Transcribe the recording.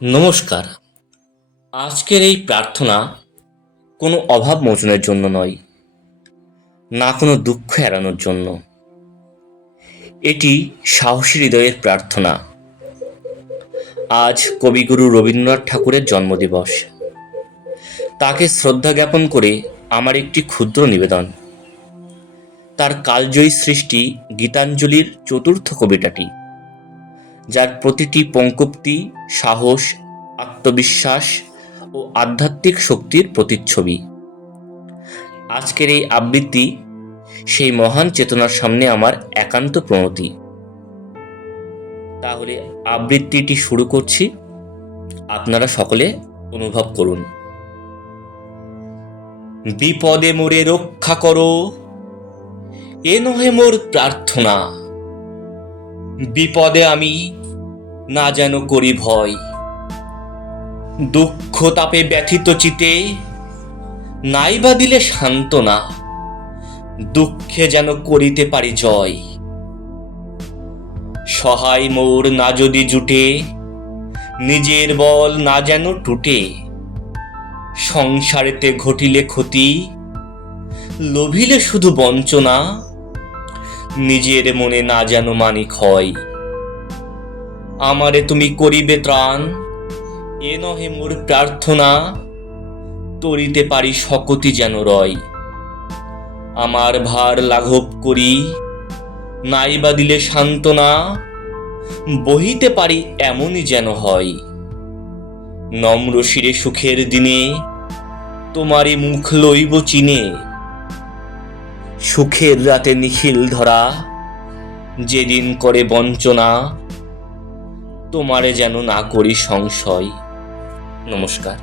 নমস্কার। আজকের এই প্রার্থনা কোনো অভাব মোচনের জন্য নয়, না কোনো দুঃখ এড়ানোর জন্য। এটি সাহসী হৃদয়ের প্রার্থনা। আজ কবিগুরু রবীন্দ্রনাথ ঠাকুরের জন্মদিবস। তাকে শ্রদ্ধা জ্ঞাপন করে আমার একটি ক্ষুদ্র নিবেদন। তার কালজয়ী সৃষ্টি গীতাঞ্জলির চতুর্থ কবিতাটি, যার প্রতিটি পঙ্ক্তি সাহস, আত্মবিশ্বাস ও আধ্যাত্মিক শক্তির প্রতিচ্ছবি। আজকের এই আবৃত্তি সেই মহান চেতনার সামনে আমার একান্ত প্রণতি। তাহলে আবৃত্তিটি শুরু করছি, আপনারা সকলে অনুভব করুন। বিপদে মোরে রক্ষা করো, এ নহে মোর প্রার্থনা। বিপদে আমি না যেন করি ভয়, দুঃখ তাপে ব্যথিত চিতে নাইবা দিলে সান্ত্বনা। দুঃখে যেন করিতে পারি জয়, সহায় মোর না যদি জুটে, নিজের বল না যেন টুটে। সংসারেতে ঘটিলে ক্ষতি, লোভিলে শুধু বঞ্চনা। নিজের মনে না যেন মানি ক্ষয়, আমারে তুমি করিবে ত্রাণ। এ নহে মোর প্রার্থনা, তরিতে পারি শকতি যেন রয়। আমার ভার লাঘব করি, নাইবা দিলে সান্ত্বনা। বহিতে পারি এমনই যেন হয়, নম্র শিরে সুখের দিনে তোমারই মুখ লইব চিনে। সুখের রাতে নিখিল ধরা, যেদিন করে বঞ্চনা। তোমারে যেন না করি সংশয়। নমস্কার।